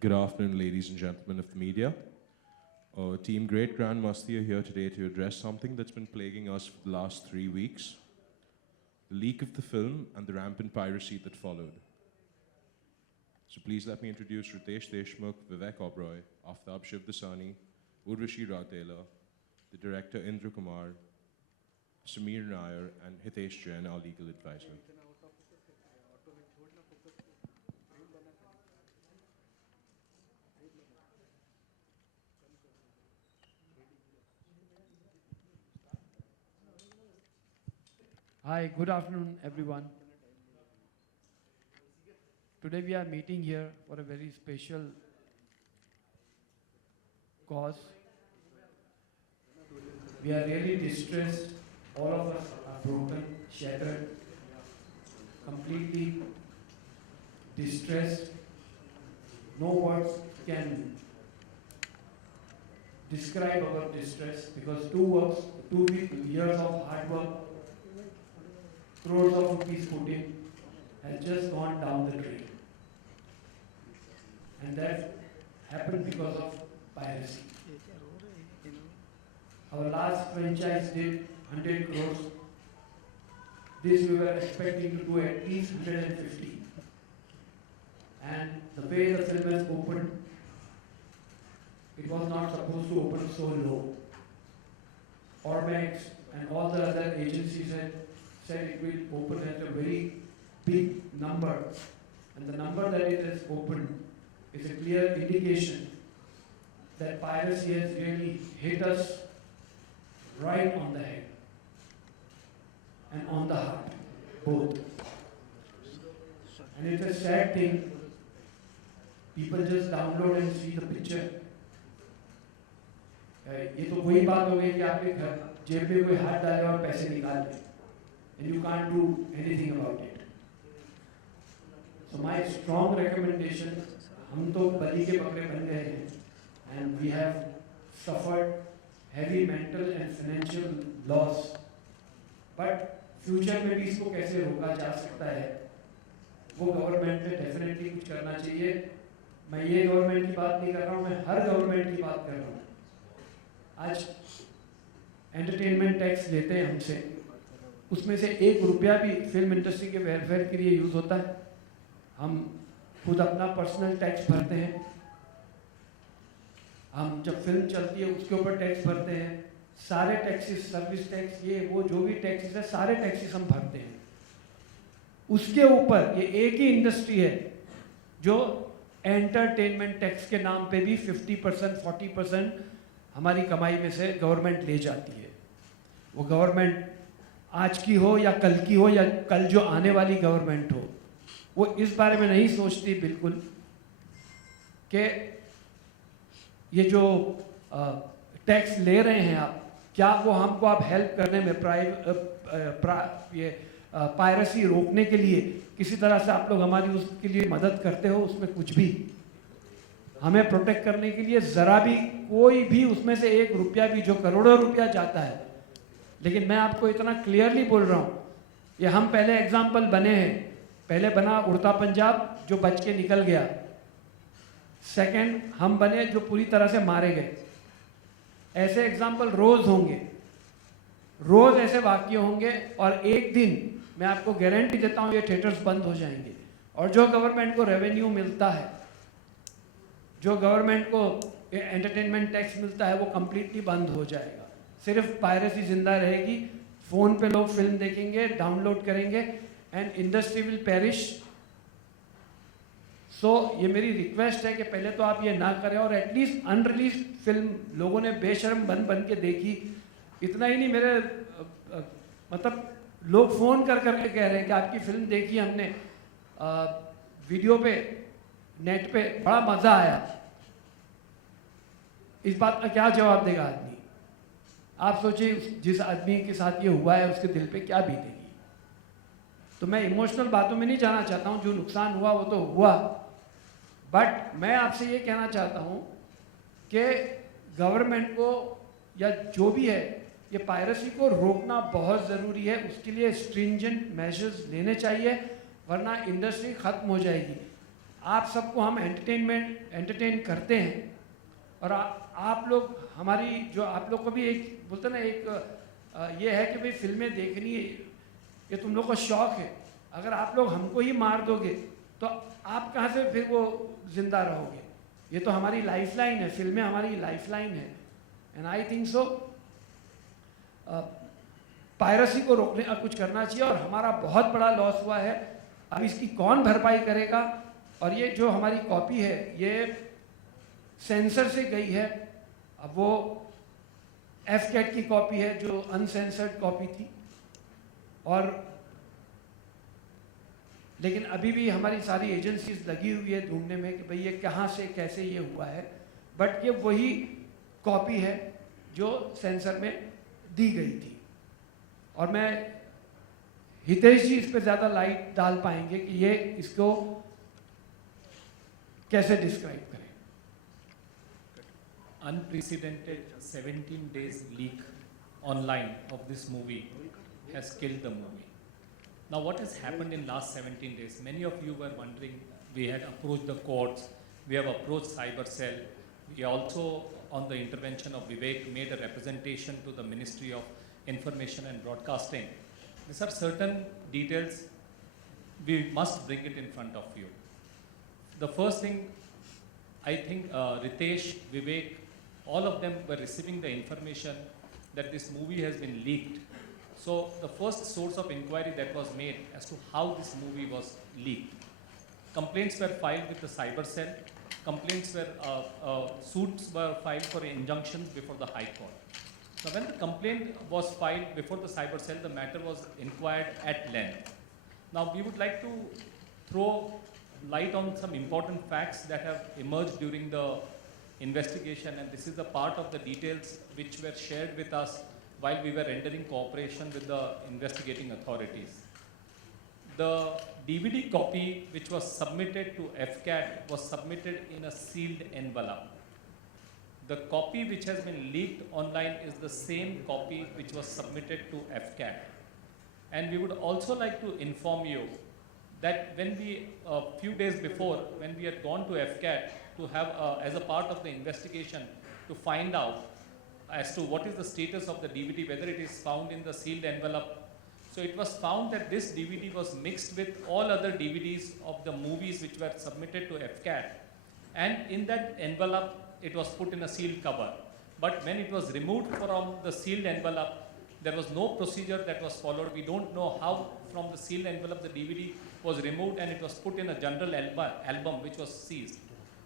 Good afternoon, ladies and gentlemen of the media. Team Great Grand Masti are here today to address something that's been plaguing us for the last 3 weeks: the leak of the film and the rampant piracy that followed. So please let me introduce Ritesh Deshmukh, Vivek Oberoi, Aftab Shivdasani, Urvashi Rautela, the director Indra Kumar, Sameer Nair, and Hitesh Jain, our legal advisor. Hi, good afternoon, everyone. Today we are meeting here for a very special cause. We are really distressed. All of us are broken, shattered, completely distressed. No words can describe our distress because 2 years of hard work, crores of rupees put in, has just gone down the drain. And that happened because of piracy. Our last franchise did 100 crores. This we were expecting to do at least 150. And the way the film has opened, it was not supposed to open so low. Ormax and all the other agencies had said it will open at a very big number, and the number that it has opened is a clear indication that piracy has really hit us right on the head and on the heart, both. And it's a sad thing. People just download and see the picture. ये तो वही बात हो गई कि आपके घर जेब में कोई हाथ डाले और पैसे निकाल ले, and you can't do anything about it. So my strong recommendation, हम तो बलि के बकरे बन गए हैं, and we have suffered heavy mental and financial loss. But future में भी इसको कैसे रोका जा सकता है, वो गवर्नमेंट ने डेफिनेटली कुछ करना चाहिए. मैं ये गवर्नमेंट की बात नहीं कर रहा हूँ, मैं हर गवर्नमेंट की बात कर रहा हूँ. आज एंटरटेनमेंट टैक्स लेते हैं हमसे, उसमें से 1 रुपया भी फिल्म इंडस्ट्री के वेलफेयर के लिए यूज होता है. हम खुद अपना पर्सनल टैक्स भरते हैं, हम जब फिल्म चलती है उसके ऊपर टैक्स भरते हैं. सारे टैक्सेस, सर्विस टैक्स, ये वो जो भी टैक्सेस है, सारे टैक्सेस हम भरते हैं. उसके ऊपर ये एक ही इंडस्ट्री है जो एंटरटेनमेंट टैक्स के नाम पे भी 50%, 40% हमारी कमाई में से गवर्नमेंट ले जाती है. वो गवर्नमेंट आज की हो या कल की हो या कल जो आने वाली गवर्नमेंट हो, वो इस बारे में नहीं सोचती बिल्कुल कि ये जो टैक्स ले रहे हैं आप, क्या वो हमको आप हेल्प करने में पायरेसी रोकने के लिए किसी तरह से आप लोग हमारी उसके लिए मदद करते हो. उसमें कुछ भी हमें प्रोटेक्ट करने के लिए ज़रा भी कोई भी उसमें से 1 रुपया भी, जो करोड़ों रुपया जाता है. लेकिन मैं आपको इतना क्लियरली बोल रहा हूँ, ये हम पहले एग्जाम्पल बने हैं. पहले बना उड़ता पंजाब जो बच के निकल गया. सेकंड हम बने जो पूरी तरह से मारे गए. ऐसे एग्जाम्पल रोज होंगे, रोज ऐसे वाक्य होंगे, और एक दिन मैं आपको गारंटी देता हूँ ये थिएटर्स बंद हो जाएंगे. और जो गवर्नमेंट को रेवेन्यू मिलता है, जो गवर्नमेंट को एंटरटेनमेंट टैक्स मिलता है, वो कंप्लीटली बंद हो जाएगा. सिर्फ पायरेसी जिंदा रहेगी. फ़ोन पे लोग फिल्म देखेंगे, डाउनलोड करेंगे, एंड इंडस्ट्री विल पेरिश. सो ये मेरी रिक्वेस्ट है कि पहले तो आप ये ना करें, और एटलीस्ट अनरिलीज फिल्म लोगों ने बेशर्म बन के देखी. इतना ही नहीं, मेरे मतलब लोग फ़ोन कर के कह रहे हैं कि आपकी फ़िल्म देखी हमने वीडियो पे, नेट पे, बड़ा मज़ा आया. इस बात का क्या जवाब देगा आदमी? आप सोचिए जिस आदमी के साथ ये हुआ है उसके दिल पे क्या बीतेगी. तो मैं इमोशनल बातों में नहीं जाना चाहता हूँ. जो नुकसान हुआ वो तो हुआ, बट मैं आपसे ये कहना चाहता हूँ कि गवर्नमेंट को या जो भी है, ये पायरेसी को रोकना बहुत ज़रूरी है. उसके लिए स्ट्रिंजेंट मेजर्स लेने चाहिए, वरना इंडस्ट्री ख़त्म हो जाएगी. आप सबको हम एंटरटेन करते हैं और आप लोग हमारी जो आप लोग को भी एक बोलते ना एक ये है कि भाई फिल्में देखनी है, ये तुम लोग को शौक है। अगर आप लोग हमको ही मार दोगे तो आप कहाँ से फिर वो जिंदा रहोगे? ये तो हमारी लाइफलाइन है, फिल्में हमारी लाइफलाइन है। And I think so piracy को रोकने का कुछ करना चाहिए और हमारा बहुत बड़ा लॉस हुआ है। अब इसकी कौन भरपाई करेगा? और ये जो हमारी कॉपी है ये सेंसर से गई है, अब वो एफ-कैट की कॉपी है जो अनसेंसर्ड कॉपी थी, और लेकिन अभी भी हमारी सारी एजेंसीज लगी हुई है ढूंढने में कि भाई ये कहाँ से कैसे ये हुआ है। बट ये वही कॉपी है जो सेंसर में दी गई थी। और मैं हितेश जी इस पे ज़्यादा लाइट डाल पाएंगे कि ये इसको कैसे डिस्क्राइब करें। Unprecedented 17 days leak online of this movie has killed the movie. Now what has happened in last 17 days? Many of you were wondering, we had approached the courts, we have approached Cyber Cell, we also on the intervention of Vivek made a representation to the Ministry of Information and Broadcasting. These are certain details, we must bring it in front of you. The first thing, I think Ritesh, Vivek, all of them were receiving the information that this movie has been leaked. So the first source of inquiry that was made as to how this movie was leaked. Complaints were filed with the Cyber Cell. Complaints were, suits were filed for injunctions before the High Court. Now when the complaint was filed before the Cyber Cell, the matter was inquired at length. Now we would like to throw light on some important facts that have emerged during the investigation, and this is a part of the details which were shared with us while we were rendering cooperation with the investigating authorities. The DVD copy which was submitted to FCAT was submitted in a sealed envelope. The copy which has been leaked online is the same copy which was submitted to FCAT. And we would also like to inform you that when we, a few days before, when we had gone to FCAT to have, as a part of the investigation, to find out as to what is the status of the DVD, whether it is found in the sealed envelope. So it was found that this DVD was mixed with all other DVDs of the movies which were submitted to FCAT. And in that envelope, it was put in a sealed cover. But when it was removed from the sealed envelope, there was no procedure that was followed. We don't know how from the sealed envelope the DVD was removed and it was put in a general album which was seized.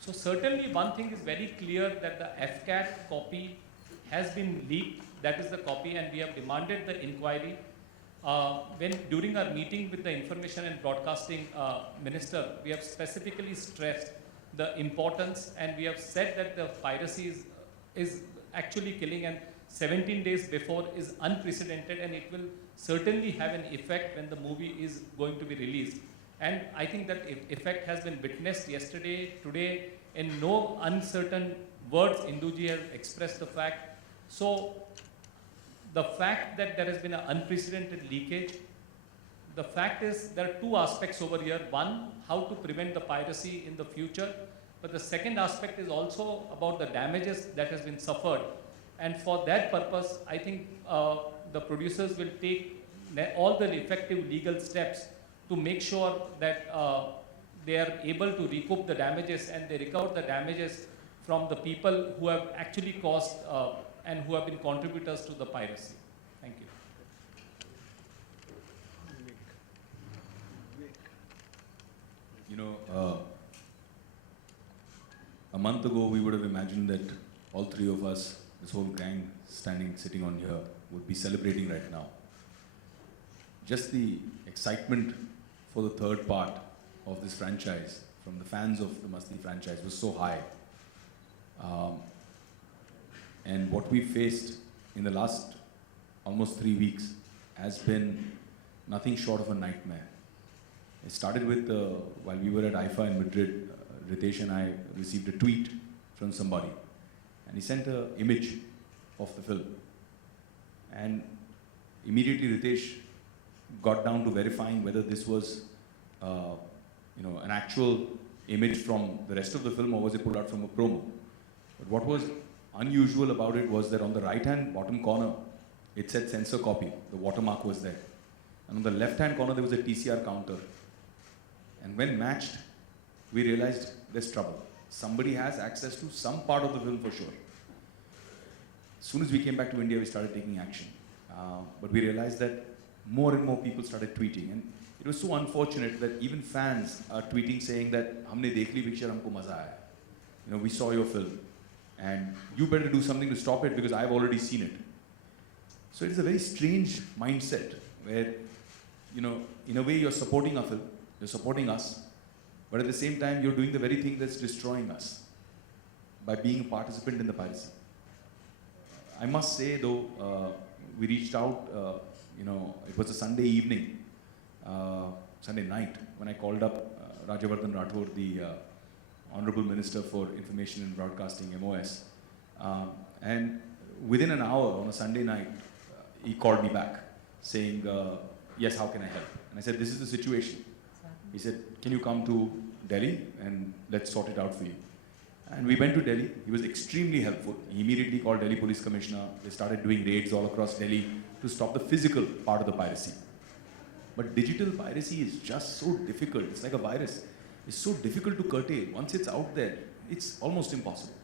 So certainly one thing is very clear, that the FCAT copy has been leaked. That is the copy, and we have demanded the inquiry. During our meeting with the Information and Broadcasting Minister, we have specifically stressed the importance, and we have said that the piracy is actually killing, and 17 days before is unprecedented, and it will certainly have an effect when the movie is going to be released. And I think that effect has been witnessed yesterday, today, in no uncertain words. Induji has expressed the fact. So the fact that there has been an unprecedented leakage, the fact is there are two aspects over here. One, how to prevent the piracy in the future. But the second aspect is also about the damages that has been suffered. And for that purpose, I think the producers will take all the effective legal steps to make sure that they are able to recoup the damages, and they recover the damages from the people who have actually caused and who have been contributors to the piracy. Thank you. You know, a month ago we would have imagined that all three of us, this whole gang sitting on here, would be celebrating right now. Just the excitement for the third part of this franchise from the fans of the Masti franchise was so high. And what we faced in the last almost 3 weeks has been nothing short of a nightmare. It started with, while we were at IFA in Madrid, Ritesh and I received a tweet from somebody, and he sent an image of the film. And immediately Ritesh got down to verifying whether this was an actual image from the rest of the film, or was it pulled out from a promo? But what was unusual about it was that on the right-hand bottom corner, it said censor copy. The watermark was there. And on the left-hand corner, there was a TCR counter. And when matched, we realized there's trouble. Somebody has access to some part of the film for sure. As soon as we came back to India, we started taking action. But we realized that more and more people started tweeting. And it was so unfortunate that even fans are tweeting saying that, "Humne dekh li picture, humko maza aaya. You know, we saw your film. And you better do something to stop it because I've already seen it." So it is a very strange mindset where, you know, in a way you're supporting a film, you're supporting us, but at the same time you're doing the very thing that's destroying us by being a participant in the piracy. I must say though, we reached out, you know, it was a Sunday evening, Sunday night, when I called up Rajavardhan Rathore, the Honorable Minister for Information and Broadcasting, MOS, and within an hour on a Sunday night, he called me back saying, "Yes, how can I help?" And I said, "This is the situation." He said, "Can you come to Delhi and let's sort it out for you?" And we went to Delhi. He was extremely helpful. He immediately called Delhi Police Commissioner. They started doing raids all across Delhi to stop the physical part of the piracy. But digital piracy is just so difficult. It's like a virus. It's so difficult to curtail. Once it's out there, it's almost impossible.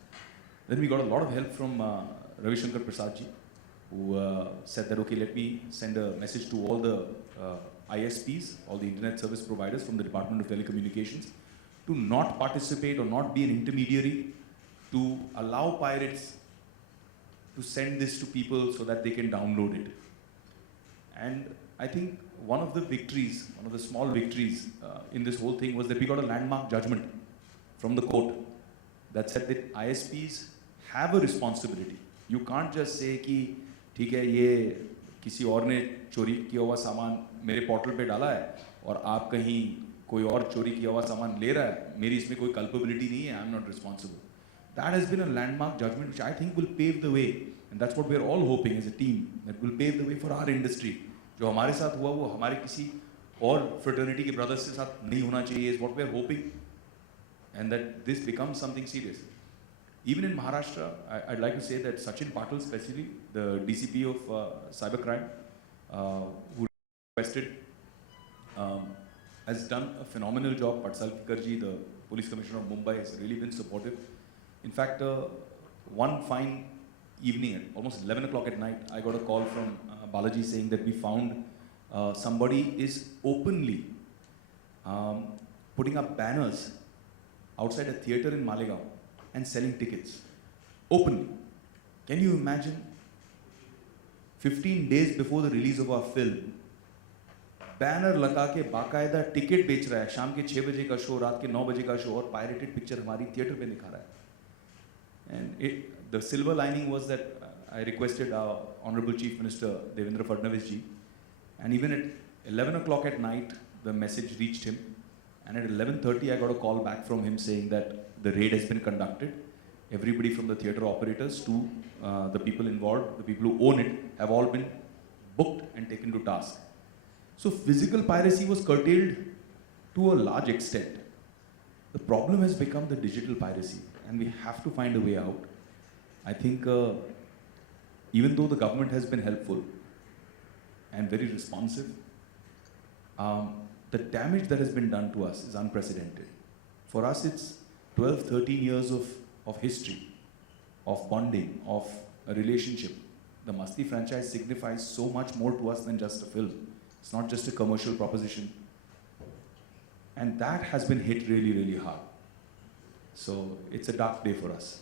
Then we got a lot of help from Ravi Shankar Prasad ji, who said that, okay, let me send a message to all the ISPs, all the internet service providers from the Department of Telecommunications, to not participate or not be an intermediary, to allow pirates to send this to people so that they can download it. And I think one of the victories, one of the small victories in this whole thing was that we got a landmark judgment from the court that said that ISPs have a responsibility. You can't just say कि ठीक है ये किसी और ने चोरी किया हुआ सामान मेरे पोर्टल पे डाला है और आप कहीं कोई और चोरी किया हुआ सामान ले रहा है, मेरी इसमें कोई culpability नहीं है, I'm not responsible. That has been a landmark judgment which I think will pave the way, and that's what we're all hoping as a team, that will pave the way for our industry. जो हमारे साथ हुआ वो हमारे किसी और fraternity के brothers के साथ नहीं होना चाहिए is what we're hoping, and that this becomes something serious. Even in Maharashtra, I'd like to say that Sachin Patil, especially the DCP of cybercrime, who requested, has done a phenomenal job. Patsal Kikarji, the police commissioner of Mumbai, has really been supportive. In fact, one fine evening, at almost 11 o'clock at night, I got a call from Balaji saying that we found somebody is openly putting up banners outside a theatre in Malegaon and selling tickets openly. Can you imagine? 15 days before the release of our film, banner लगा के बाकायदा ticket बेच रहा है, शाम के 6 बजे का शो, रात के 9 बजे का शो, और पायरेटेड पिक्चर हमारी थिएटर पे दिखा रहा है. And the silver lining was that I requested our Honorable Chief Minister Devendra Fadnavis ji, and even at 11 o'clock at night, the message reached him, and at 11:30 I got a call back from him saying that the raid has been conducted. Everybody from the theatre operators to the people involved, the people who own it, have all been booked and taken to task. So physical piracy was curtailed to a large extent. The problem has become the digital piracy, and we have to find a way out. I think even though the government has been helpful and very responsive, the damage that has been done to us is unprecedented. For us, it's 12, 13 years of history, of bonding, of a relationship. The Masti franchise signifies so much more to us than just a film. It's not just a commercial proposition. And that has been hit really, really hard. So it's a dark day for us.